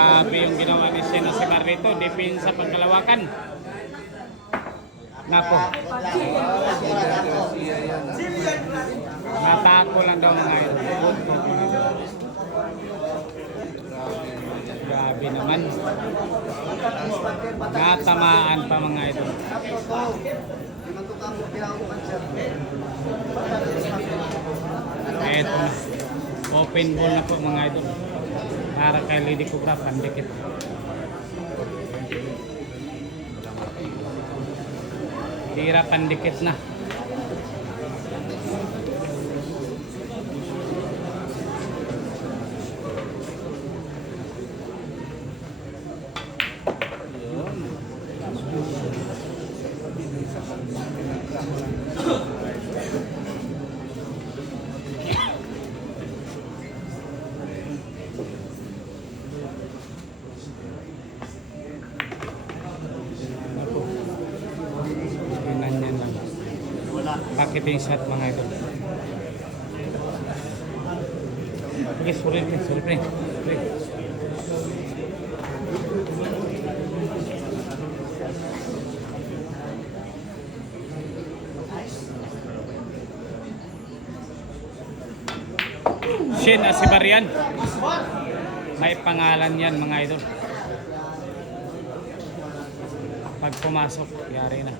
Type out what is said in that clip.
Grabe yung ginawa ni Sena si Marrito, depensa pagkalawakan. Napo. Natako lang daw mga ito. Grabe naman. Natamaan pa mga ito. Ito na. Open ball na po mga ito. Para kay Lady Cobra, pandikit. Tira pandikit na. Pakiting shot mga ito. Okay, sorry. Shin Asibarian. May pangalan yan mga idol. Pag pumasok, yari na.